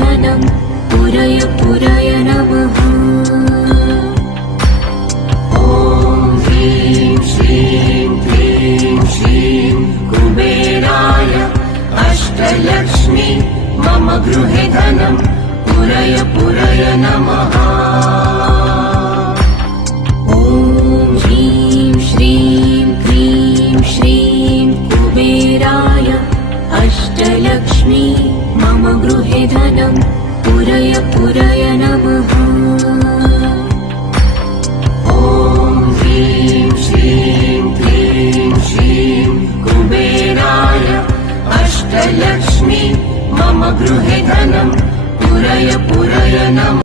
धनं पुरय पुरय नमः। ॐ ह्रीं श्रीं क्लीं श्रीं कुबेराय अष्टलक्ष्मी मम गृहे धनं पुरय पुरय